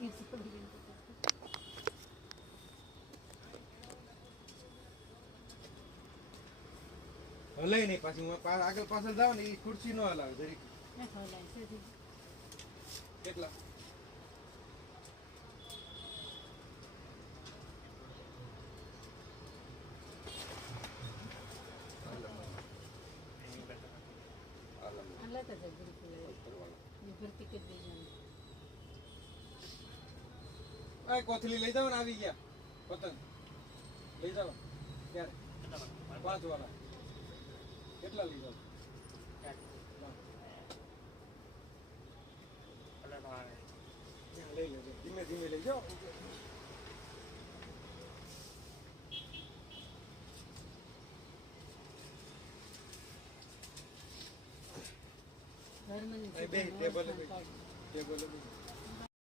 હલે નહીં પાછી હું આગળ પાછળ જાવ ને એ ખુરશી નો હલાવે જરીક કેટલા કોથળી લઈ જાવ ને આવી ગયા પતંગ લઈ જાવ ક્યારે 5 વાળા કેટલા લઈ જાવ લઈ લેજો ધીમે ધીમે લઈ જાઓ બે ટેબલ